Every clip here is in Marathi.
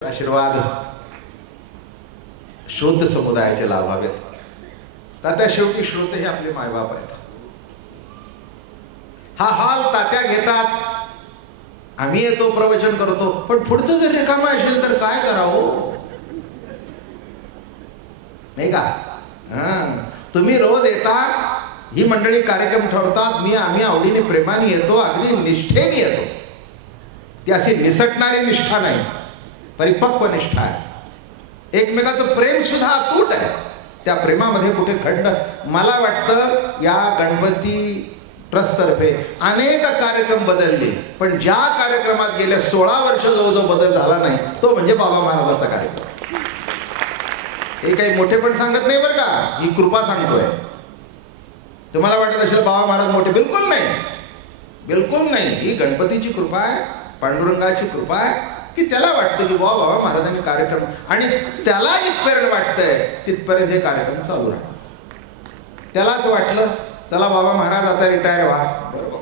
आशीर्वाद श्रोत समुदायाचे लाभावेत. तात्या शेवटी श्रोते हे आपले मायबाप आहेत. हा हाल तात्या घेतात. आम्ही येतो, प्रवचन करतो, पण पुढचं जर रिकामा असेल तर काय करावं, नाही का? तुम्ही रोज येता, ही मंडळी कार्यक्रम ठरवतात, आम्ही आवडीने प्रेमाने येतो, अगदी निष्ठेने येतो. ती अशी निसटणारी निष्ठा नाही, परिपक्व निष्ठा आहे. एकमेकाचं प्रेम सुद्धा अतूट आहे. त्या प्रेमामध्ये कुठे खंड. मला वाटतं या गणपती ट्रस्टतर्फे अनेक कार्यक्रम बदलले, पण ज्या कार्यक्रमात गेल्या 16 वर्ष जो बदल झाला नाही तो म्हणजे बाबा महाराजाचा कार्यक्रम. हे काही मोठे पण सांगत नाही बरं का, ही कृपा सांगतोय. तुम्हाला वाटत असेल बाबा महाराज मोठे, बिलकुल नाही, बिलकुल नाही. ही गणपतीची कृपा आहे, पांडुरंगाची कृपा आहे की त्याला वाटतं की बाबा महाराजांनी कार्यक्रम, आणि त्याला जिथपर्यंत वाटतंय तिथपर्यंत हे कार्यक्रम चालू राहणार. त्यालाच वाटलं चला बाबा महाराज आता रिटायर व्हा, बरोबर.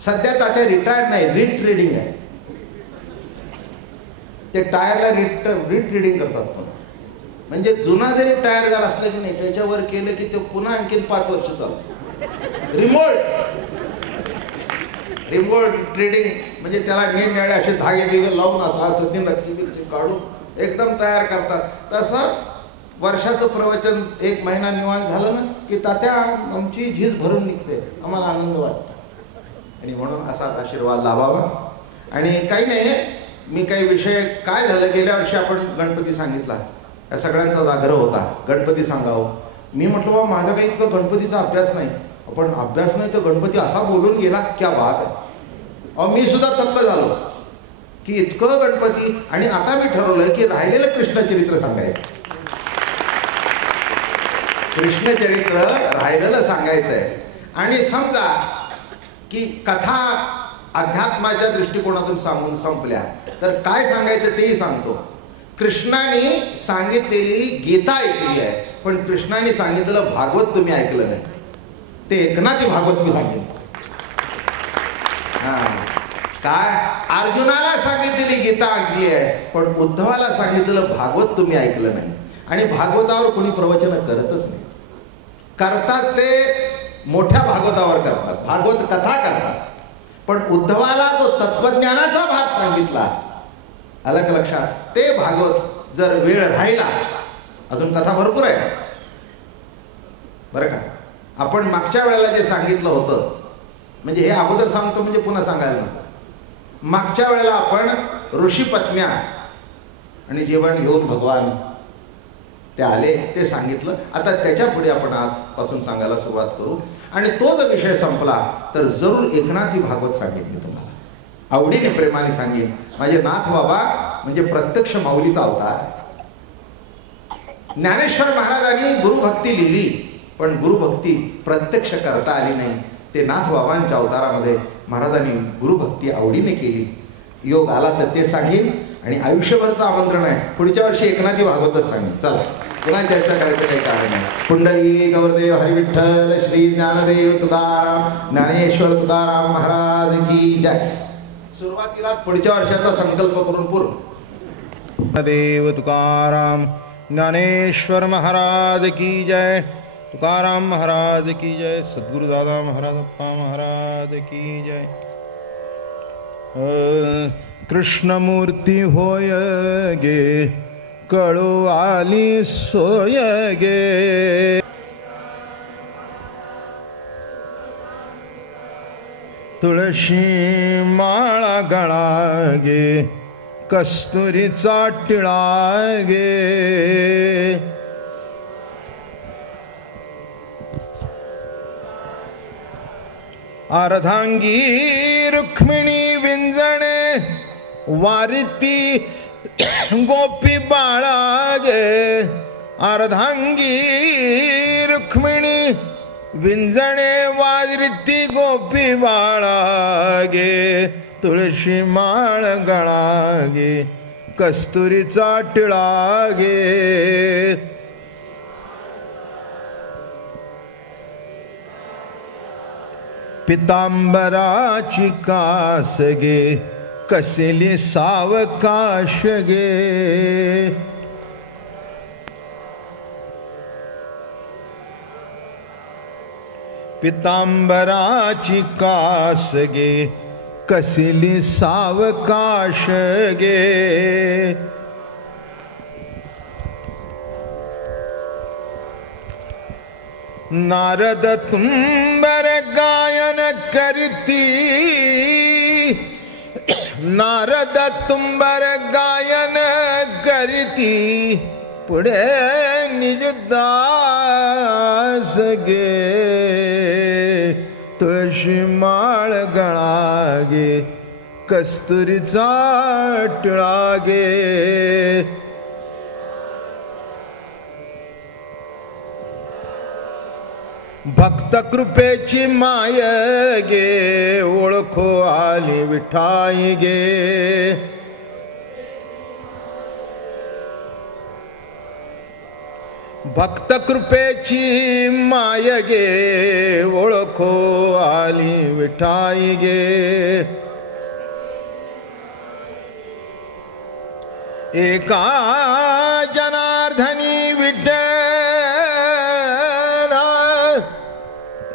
सध्या तात्या रिटायर नाही, रीट ट्रेडिंग आहे. ते टायरला रीट ट्रेडिंग करतात. म्हणजे जुना जरी टायर झाला असला की नाही, त्याच्यावर केलं की ते पुन्हा आणखीन 5 वर्ष चालतं. रिमोट ट्रेडिंग म्हणजे त्याला निरनिराळे असे धागे बिगे लावून असा नक्की काढून एकदम तयार करतात. तसं वर्षाचं प्रवचन 1 महिना निवांत झालं ना की तात्या आमची झीज भरून निघते, आम्हाला आनंद वाटतो. आणि म्हणून असाच आशीर्वाद लाभावा. आणि काही नाही, मी काही विषय काय झालं, गेल्या वर्षी आपण गणपती सांगितला, या सगळ्यांचाच आग्रह होता गणपती सांगावं. मी म्हटलं बाबा माझा काही इतका गणपतीचा अभ्यास नाही. पण अभ्यास नाही तर गणपती असा बोलून गेला, क्या बात आहे. अहो मी सुद्धा थक्क झालो की इतकं गणपती. आणि आता मी ठरवलंय की राहिलेलं कृष्णचरित्र सांगायचं. कृष्णचरित्र राहिलेलं सांगायचं आहे. आणि समजा की कथा अध्यात्माच्या दृष्टिकोनातून सांगून संपल्या तर काय सांगायचं तेही सांगतो. कृष्णाने सांगितलेली गीता ऐकली आहे, पण कृष्णाने सांगितलेलं भागवत तुम्ही ऐकलं नाही. ते एकनाथी भागवत मी सांगेन. काय अर्जुनाला सांगितलेली गीता ऐकली आहे, पण उद्धवाला सांगितलेलं भागवत तुम्ही ऐकलं नाही. आणि भागवतावर कोणी प्रवचन करतच नाही. करतात ते मोठ्या भागवतावर करतात, भागवत कथा करतात. पण उद्धवाला जो तत्वज्ञानाचा भाग सांगितला, अलग लक्षात, ते भागवत जर वेळ राहिला, अजून कथा भरपूर आहे बरं का. आपण मागच्या वेळेला जे सांगितलं होतं, म्हणजे हे अगोदर सांगतो म्हणजे पुन्हा सांगायला नको. मागच्या वेळेला आपण ऋषीपत्न्या आणि जेवण घेऊन भगवान ते आले ते सांगितलं. आता त्याच्या पुढे आपण आजपासून सांगायला सुरुवात करू. आणि तो जर विषय संपला तर जरूर एकनाथी भागवत सांगेन मी तुम्हाला, आवडीने प्रेमाने सांगेन. माझे नाथ बाबा म्हणजे प्रत्यक्ष माऊलीचा अवतार आहे. ज्ञानेश्वर महाराजांनी गुरुभक्ती लिहिली, पण गुरुभक्ती प्रत्यक्ष करता आली नाही. ते नाथ बाबांच्या अवतारामध्ये महाराजांनी गुरुभक्ती आवडीने केली. योग आला तर ते सांगेन. आणि आयुष्यभरचं आमंत्रण आहे, पुढच्या वर्षी एकनाथी भागवतच सांगेन. चला पुन्हा चर्चा करायचं काही कारण नाही. पुंडली गौरदेव हरिविठ्ठल श्री ज्ञानदेव तुकाराम ज्ञानेश्वर तुकाराम महाराज की जय. सुरुवातीलाच पुढच्या वर्षाचा संकल्प करून पूर्ण. देव तुकाराम ज्ञानेश्वर महाराज की जय. तुकाराम महाराज की जय. सद्गुरु दादा महाराज महाराज की जय. कृष्णमूर्ती होय गे, कळू आली सोय गे. तुळशी माळा गळा गे, कस्तुरीचा टिळा गे. अर्धांगी रुक्मिणी विंजणे, वारिती गोपी बाळा गे. अर्धांगी रुक्मिणी विंजणे, वारिती गोपी बाळा गे. तुळशी माळ गळा गे, कस्तुरीचा टिळा गे. पितांबराची कास गे कसेली सावकाश गे. पितांबराची कास गे कसेली सावकाश गे. नारद तुंबर गायन करती, नारद तुंबर गायन करती, पुढे निजदास गे. तुळशी माळ गळा गे कस्तुरीचा टिळा गे. भक्त कृपेची माय गे ओळखो आली विठाई गे. भक्त कृपेची माय गे ओळखो आली विठाई गे. एका जनार्दनी विठ्ठल,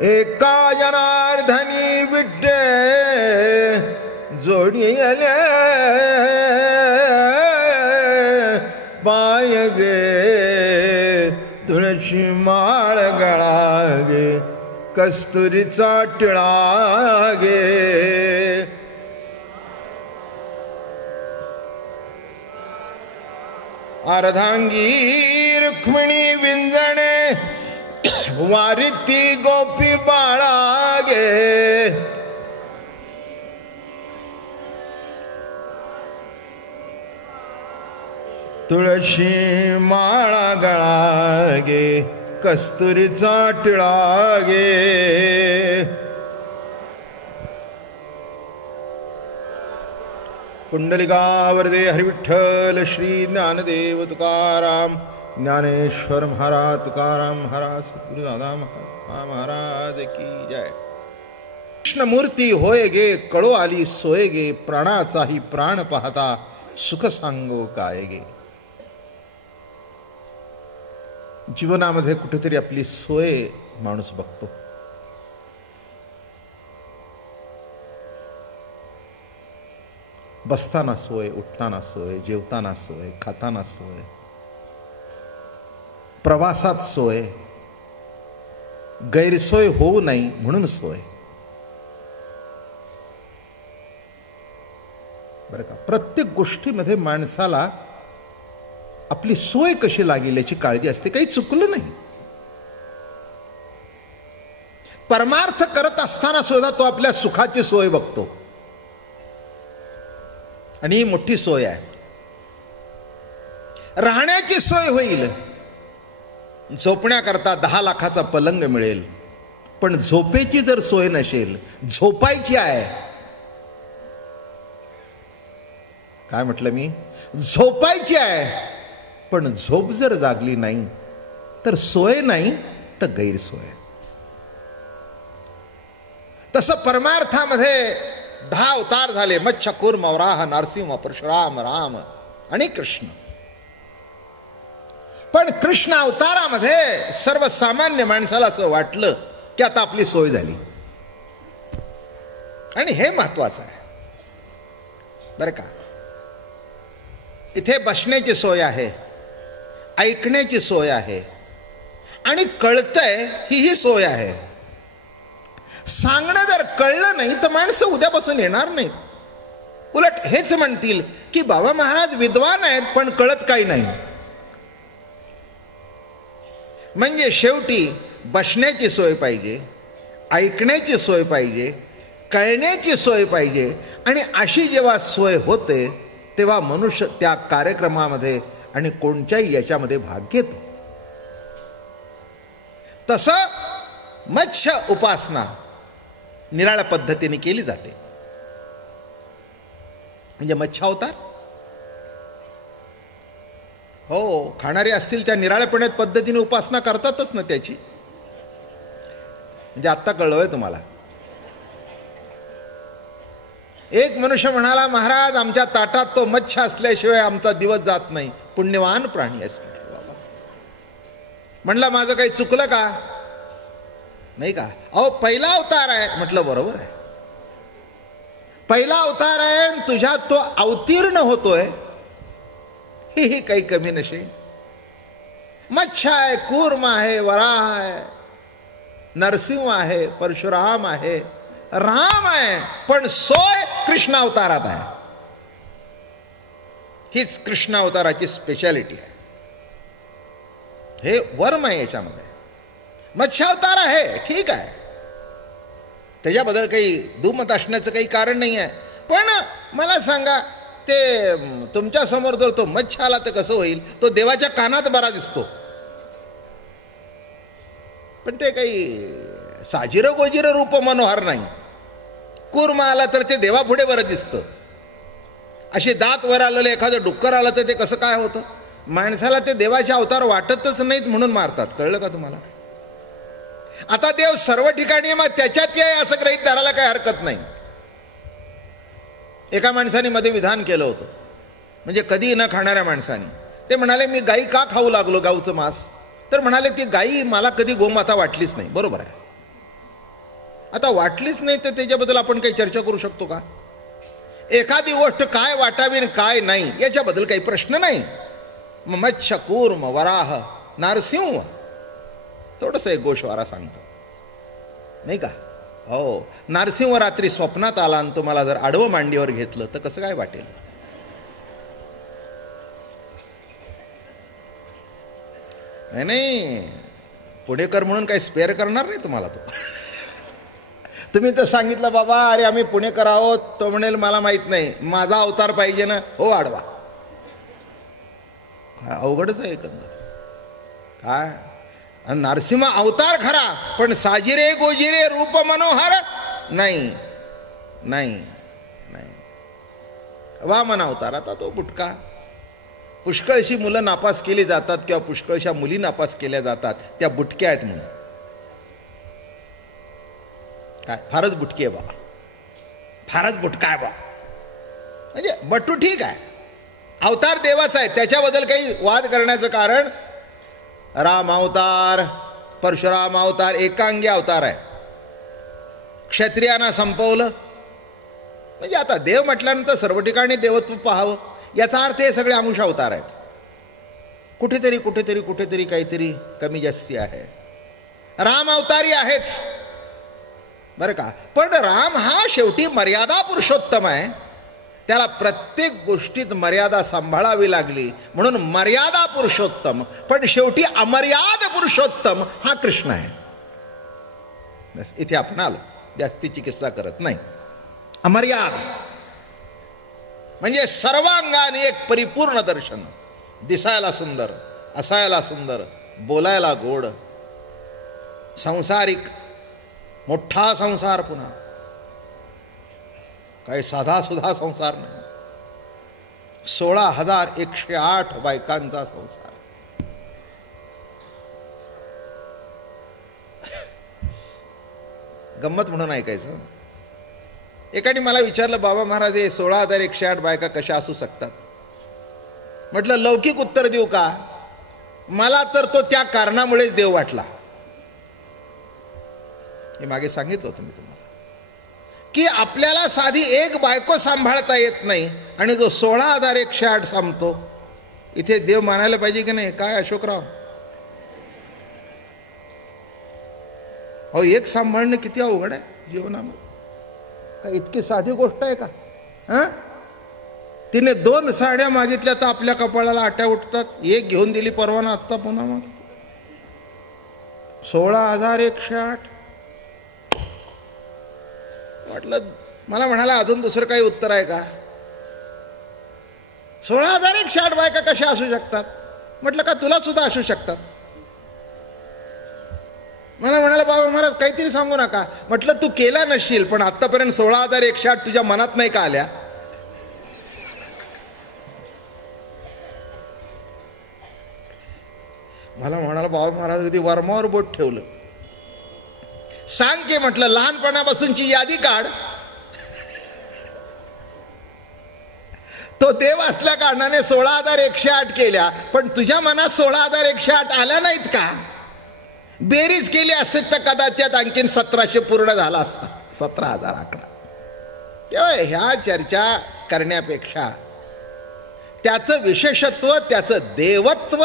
एका जनार्दनी विठ्ठल जोडिले पाय गे. तुळशी माळ गळा गे कस्तुरीचा टिळा गे. अर्धांगी रुक्मिणी विंजणे वारिती गोपी बाळा गे. तुळशी माळा गळा गे कस्तुरीचा टिळा गे. पुंडलिकावरदे हरिविठ्ठल श्री ज्ञानदेव तुकाराम ज्ञानेश्वर महाराज तुकाराम महाराज सद्गुरुदादा महाराज की जय. कृष्णमूर्ती होय गे कळो आली सोय गे. प्राणाचाही प्राण पाहता सुख सांगो काय गे. जीवनामध्ये कुठेतरी आपली सोय माणूस बघतो. बसताना सोय, उठताना सोय, जेवताना सोय, खाताना सोय, प्रवासात सोय, गैरसोय होऊ नये म्हणून सोय. बरं का, प्रत्येक गोष्टीमध्ये माणसाला आपली सोय कशी लागेल याची काळजी असते. काही चुकलं नाही. परमार्थ करत असताना सुद्धा तो आपल्या सुखाची सोय बघतो. आणि ही मोठी सोय आहे. राहण्याची सोय होईल, झोपण्याकरता 10 लाखाचा पलंग मिळेल, पण झोपेची जर सोय नसेल, झोपायची आहे. काय म्हटलं मी? झोपायची आहे, पण झोप जर जागली नाही तर सोय नाही तर गैरसोय. तसं परमार्थामध्ये 10 अवतार झाले. मत्स्य कूर्म वराह नरसिंह परशुराम राम आणि कृष्ण. पण कृष्ण अवतारामध्ये सर्वसामान्य माणसाला असं वाटलं की आता आपली सोय झाली. आणि हे महत्वाचं आहे बरं का. इथे बसण्याची सोय आहे, ऐकण्याची सोय आहे, आणि कळतंय ही सोय आहे. सांगणं जर कळलं नाही तर माणसं उद्यापासून येणार नाहीत. उलट हेच म्हणतील की बाबा महाराज विद्वान आहेत पण कळत काही नाही. म्हणजे शेवटी बसण्याची सोय पाहिजे, ऐकण्याची सोय पाहिजे, कळण्याची सोय पाहिजे. आणि अशी जेव्हा सोय होते तेव्हा मनुष्य त्या कार्यक्रमामध्ये आणि कोणत्याही याच्यामध्ये भाग घेतो. तसं मत्स्य उपासना निराळ्या पद्धतीने केली जाते. म्हणजे मत्स्य अवतार हो, खाणारे असतील त्या निराळ्यापणे पद्धतीने उपासना करतातच ना त्याची. म्हणजे आत्ता कळलं तुम्हाला. एक मनुष्य म्हणाला, महाराज आमच्या ताटात तो मच्छ असल्याशिवाय आमचा दिवस जात नाही. पुण्यवान प्राणी असं बाबा. म्हणला माझं काही चुकलं का? नाही का? अहो पहिला अवतार आहे. म्हटलं बरोबर आहे, पहिला अवतार आहे, तुझ्यात तो अवतीर्ण होतोय, ही काही कमी नशे. मच्छ आहे, कूर्म आहे, वराह आहे, नरसिंह आहे, परशुराम आहे, राम आहे, पण सोय कृष्ण अवतारात आहे. हीच कृष्ण अवताराची स्पेशालिटी आहे. हे वर्म आहे याच्यामध्ये. मत्स्य अवतार आहे, ठीक आहे, त्याच्याबद्दल काही दुमत असण्याचं काही कारण नाही आहे. पण मला सांगा, ते तुमच्या समोर जर तो मत्स्य आला तर कसं होईल? तो देवाच्या कानात बरा दिसतो, पण ते काही साजिरं गोजिरं रूप मनोहर नाही. कूर्म आला तर ते देवापुढे बरं दिसतं. असे दात वर आलेलं एखादं डुक्कर आलं तर ते कसं काय होतं? माणसाला ते देवाचे अवतार वाटतच नाहीत म्हणून मारतात. कळलं का तुम्हाला? आता देव सर्व ठिकाणी मग त्याच्यात आहे असं गृहीत धरायला काही हरकत नाही. एका माणसाने मध्ये विधान केलं होतं, म्हणजे कधी न खाणाऱ्या माणसाने. ते म्हणाले, मी गाई का खाऊ लागलो, गाऊचं मांस? तर म्हणाले, ती गाई मला कधी गोमाता वाटलीच नाही. बरोबर आहे. आता वाटलीच नाही तर त्याच्याबद्दल आपण काही चर्चा करू शकतो का? एखादी गोष्ट काय वाटावी आणि काय नाही याच्याबद्दल काही प्रश्न नाही. मत्स्य, कूर्म, वराह, नारसिंह, थोडंसं एक गोषवारा सांगतो, नाही का? हो, नारसिंह रात्री स्वप्नात आला आणि तुम्हाला जर आडवं मांडीवर घेतलं तर कसं काय वाटेल? नाही, पुणेकर म्हणून काही स्पेअर करणार नाही तुम्हाला तो. तुम्ही तर सांगितलं, बाबा अरे आम्ही पुणेकर आहोत, तो म्हणेल मला माहित नाही, माझा अवतार पाहिजे ना. हो आडवा. अवघडच आहे एकंदर. काय नरसिंह अवतार खरा, पण साजिरे गोजिरे रूप मनोहर नाही. नाही नाही. वामन अवतार, आता तो बुटका. पुष्कळशी मुलं नापास केली जातात किंवा पुष्कळशा मुली नापास केल्या जातात, त्या बुटक्या आहेत म्हणून. काय फारच बुटकी आहे बा, फारच बुटका आहे बा. म्हणजे बटू ठीक आहे, अवतार देवाचा आहे, त्याच्याबद्दल काही वाद करण्याचं कारण. राम अवतार, परशुराम अवतार एकांगी अवतार आहे. क्षत्रियांना संपवलं. म्हणजे आता देव म्हटल्यानंतर सर्व ठिकाणी देवत्व पाहावं याचा अर्थ हे सगळे आमुष अवतार आहेत. कुठेतरी कुठेतरी कुठेतरी काहीतरी कमी जास्ती आहे. राम अवतारी आहेच बरं का, पण राम हा शेवटी मर्यादा पुरुषोत्तम आहे. त्याला प्रत्येक गोष्टीत मर्यादा सांभाळावी लागली म्हणून मर्यादा पुरुषोत्तम. पण शेवटी अमर्याद पुरुषोत्तम हा कृष्ण आहे. बस इथे आपण आलो, जास्ती चिकित्सा करत नाही. अमर्याद म्हणजे सर्वांगाने एक परिपूर्ण दर्शन. दिसायला सुंदर, असायला सुंदर, बोलायला गोड, संसारिक, मोठा संसार, पुन्हा काही साधा सुधा संसार नाही. 16,108 बायकांचा संसार. गंमत म्हणून ऐकायचं. एकाने मला विचारलं, बाबा महाराज हे 16,108 बायका कशा असू शकतात? म्हटलं लौकिक उत्तर देऊ का? मला तर तो त्या कारणामुळेच देव वाटला. हे मागे सांगितलं होतं मी तुम्हाला की आपल्याला साधी एक बायको सांभाळता येत नाही आणि जो 16,108 सांगतो, इथे देव मानायला पाहिजे की नाही? काय अशोकराव, अहो एक सांभाळणं किती अवघड आहे जीवनामध्ये. काय इतकी साधी गोष्ट आहे का? तिने 2 साड्या मागितल्या तर आपल्या कपाळाला आट्या उठतात. एक घेऊन दिली परवाना आत्ता, पुन्हा मग 16,108. वाटलं मला म्हणाला अजून दुसरं काही उत्तर आहे का? 16,108 बायका कशा असू शकतात? म्हटलं का तुला सुद्धा असू शकतात? मला म्हणाला बाबा महाराज काहीतरी सांगू नका. म्हटलं तू केला नसशील, पण आतापर्यंत 16,108 तुझ्या मनात नाही का आल्या? मला म्हणाला बाबा महाराज कधी वर्मावर बोट ठेवलं. सांग की म्हटलं, लहानपणापासूनची यादी काढ. तो देव असल्या कारणाने 16,108 केल्या, पण तुझ्या मनात 16,108 आल्या नाहीत का? बेरीज केली असेल तर कदाचित आणखीन 1700 पूर्ण झाला असता, 17,000 आकडा. तेव्हा ह्या चर्चा करण्यापेक्षा त्याचं विशेषत्व, त्याचं देवत्व,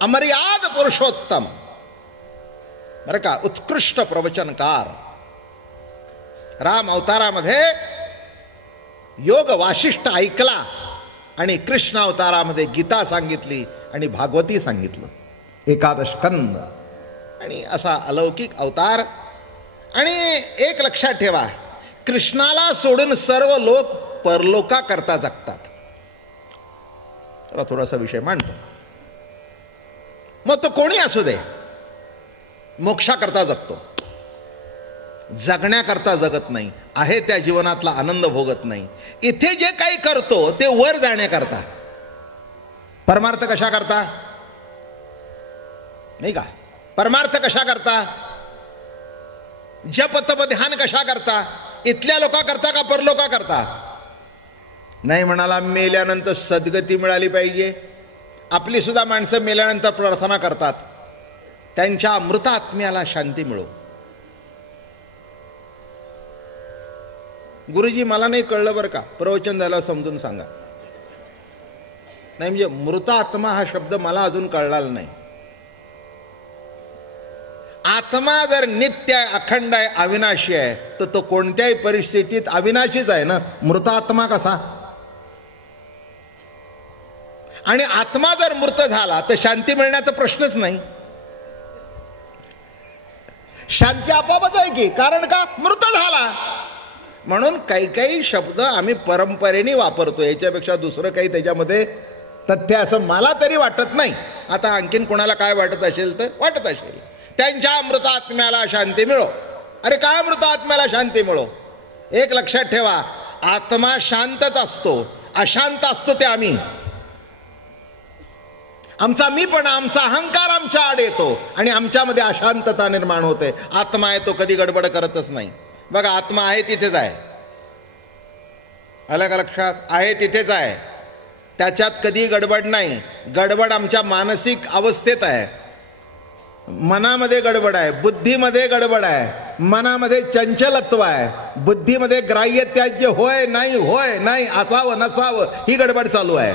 अमर्याद पुरुषोत्तम, बरं का, उत्कृष्ट प्रवचनकार, राम अवतारामध्ये योग वाशिष्ठ ऐकला आणि कृष्ण अवतारामध्ये गीता सांगितली आणि भागवती सांगितलं, एकादश स्कंद, आणि असा अलौकिक अवतार. आणि एक लक्षात ठेवा, कृष्णाला सोडून सर्व लोक परलोका करता जगतात. थोडासा विषय मांडतो. मग तो कोणी असू दे, मोक्षाकरता जगतो, जगण्याकरता जगत नाही, आहे त्या जीवनातला आनंद भोगत नाही. इथे जे काही करतो ते वर जाण्याकरता, परमार्थ कशा करता, नाही का, परमार्थ कशा करता, जप तप ध्यान कशा करता, इथल्या लोका करता का परलोका करता? नाही म्हणाला, मेल्यानंतर सद्गती मिळाली पाहिजे. आपली सुद्धा माणसं मेल्यानंतर प्रार्थना करतात, त्यांच्या मृतात्म्याला शांती मिळो. गुरुजी मला नाही कळलं बरं का, प्रवचन झालं समजून सांगा. नाही म्हणजे मृतात्मा हा शब्द मला अजून कळला नाही. आत्मा जर नित्य आहे, अखंड आहे, अविनाशी आहे, तर तो कोणत्याही परिस्थितीत अविनाशीच आहे ना. मृतात्मा कसा? आणि आत्मा जर मृत झाला तर शांती मिळण्याचा प्रश्नच नाही. शांती आपोआपच आहे की, कारण का, मृत झाला. म्हणून काही काही शब्द आम्ही परंपरेने वापरतो, याच्यापेक्षा दुसरं काही त्याच्यामध्ये तथ्य असं मला तरी वाटत नाही. आता आणखीन कोणाला काय वाटत असेल तर वाटत असेल. त्यांच्या मृत आत्म्याला शांती मिळो. अरे काय मृत आत्म्याला शांती मिळो? एक लक्षात ठेवा, आत्मा शांतच असतो, अशांत असतो ते आम्ही. आमचा मीपणा, आमचा अहंकार आमच्या आड येतो आणि आमच्यामध्ये अशांतता निर्माण होते. आत्मा आहे तो कधी गडबड करतच नाही. बघा, आत्मा आहे तिथेच आहे, आलं का लक्षात? आहे तिथेच आहे, त्याच्यात कधी गडबड नाही. गडबड आमच्या मानसिक अवस्थेत आहे, मनामध्ये गडबड आहे, बुद्धीमध्ये गडबड आहे, मनामध्ये चंचलत्व आहे, बुद्धीमध्ये ग्राह्य त्याज्य, होय नाही, असावं नसावं, ही गडबड चालू आहे.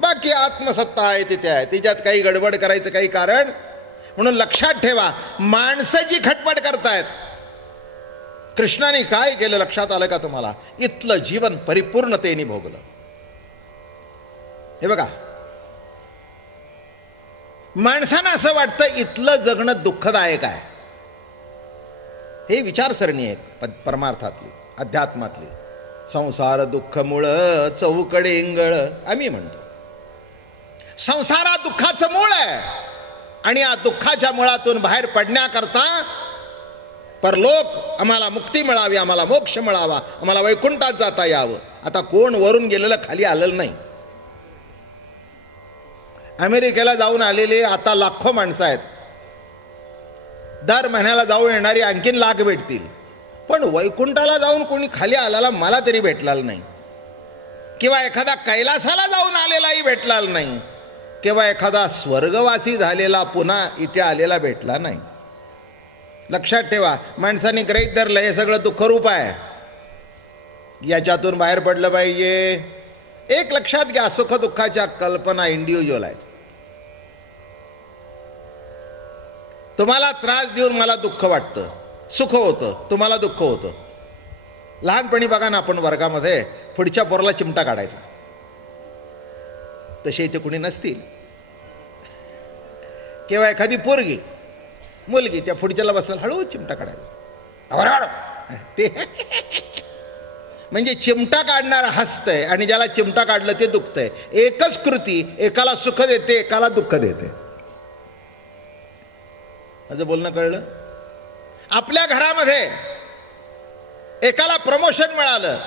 बाकी आत्मसत्ता आहे तिथे आहे, तिच्यात काही गडबड करायचं काही कारण. म्हणून लक्षात ठेवा, माणसं जी खटपट करतायत, कृष्णाने काय केलं लक्षात आलं का तुम्हाला? इथलं जीवन परिपूर्णतेने भोगलं. हे बघा, माणसांना असं वाटतं इथलं जगणं दुःखदायक आहे. हे विचारसरणी आहे परमार्थातली, अध्यात्मातली. संसार दुःख मूळ चौकडे इंगळ आम्ही म्हणतो. संसारात दुःखाचं मूळ आहे आणि या दुःखाच्या मुळातून बाहेर पडण्याकरता परलोक, आम्हाला मुक्ती मिळावी, आम्हाला मोक्ष मिळावा, आम्हाला वैकुंठात जाता यावं. आता कोण वरून गेलेलं खाली आलेलं नाही. अमेरिकेला जाऊन आलेले आता लाखो माणसं आहेत. दर महिन्याला जाऊन येणारी आणखीन लाख भेटतील. पण वैकुंठाला जाऊन कोणी खाली आलेला मला तरी भेटलेला नाही, किंवा एखादा कैलासाला जाऊन आलेलाही भेटलेला नाही, किंवा एखादा स्वर्गवासी झालेला पुन्हा इथे आलेला भेटला नाही. लक्षात ठेवा, माणसाने गृहीत धरलं हे सगळं दुःखरूप आहे, याच्यातून बाहेर पडलं पाहिजे. एक लक्षात घ्या, सुख दुःखाच्या कल्पना इंडिव्हिज्युअल आहेत. तुम्हाला त्रास देऊन मला दुःख वाटतं, सुख होतं, तुम्हाला दुःख होतं. लहानपणी बघा ना, आपण वर्गामध्ये पुढच्या पोराला चिमटा काढायचा, तसे इथे कुणी नसतील. किंवा एखादी पोरगी, मुलगी त्या पुढच्याला बसला, हळू चिमटा काढायचा. ते म्हणजे चिमटा काढणारा हसतंय आणि ज्याला चिमटा काढलं ते दुखतंय. एकच कृती एकाला सुख देते, एकाला दुःख देते. माझं बोलणं कळलं? आपल्या घरामध्ये एकाला प्रमोशन मिळालं,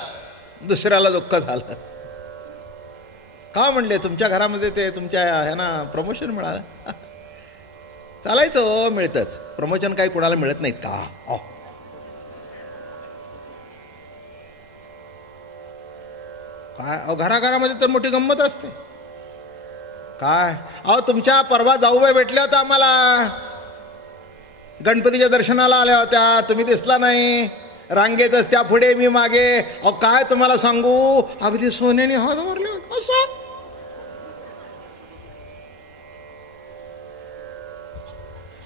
दुसऱ्याला दुःख झालं. का म्हणले? तुमच्या घरामध्ये ते तुमच्या ह्यांना प्रमोशन मिळालं. चालायचं हो, मिळतंच. प्रमोशन काही कुणाला मिळत नाहीत का? काय अहो, घराघरामध्ये तर मोठी गंमत असते. काय अहो, तुमच्या परवा जाऊबाई भेटल्या होत्या आम्हाला, गणपतीच्या दर्शनाला आल्या होत्या, तुम्ही दिसला नाही, रांगेतच त्या पुढे मी मागे. अहो काय तुम्हाला सांगू, अगदी सोन्याने हात भरले असं.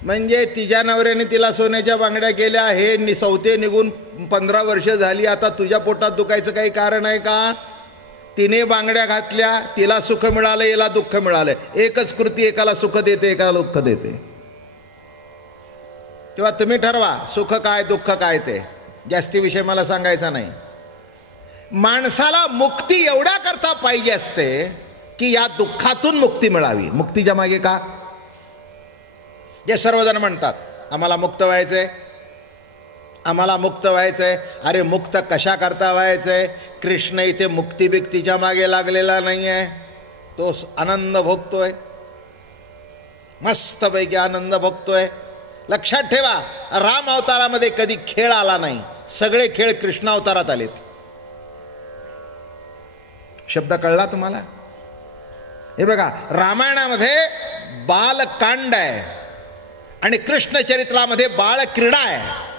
म्हणजे तिच्या नवऱ्याने तिला सोन्याच्या बांगड्या केल्या, हे सौते निघून 15 वर्ष झाली, आता तुझ्या पोटात दुखायचं काही कारण आहे का? तिने बांगड्या घातल्या, तिला सुख मिळालं, याला दुःख मिळालं. एकच कृती एकाला सुख देते, एकाला दुःख देते. तेव्हा तुम्ही ठरवा सुख काय दुःख काय ते. जास्ती विषय मला सांगायचा नाही. माणसाला मुक्ती एवढ्या करता पाहिजे असते की या दुःखातून मुक्ती मिळावी. मुक्तीच्या मागे का? जे सर्वजण म्हणतात आम्हाला मुक्त व्हायचंय, आम्हाला मुक्त व्हायचंय. अरे मुक्त कशा करता व्हायचंय? कृष्ण इथे मुक्ती बिक्तीच्या मागे लागलेला नाही आहे. तो आनंद भोगतोय, मस्तपैकी आनंद भोगतोय. लक्षात ठेवा, राम अवतारामध्ये कधी खेळ आला नाही, सगळे खेळ कृष्ण अवतारात आलेत. शब्द कळला तुम्हाला? हे बघा, रामायणामध्ये बालकांड आहे आणि कृष्ण चरित्रामध्ये बाळ क्रीडा आहे.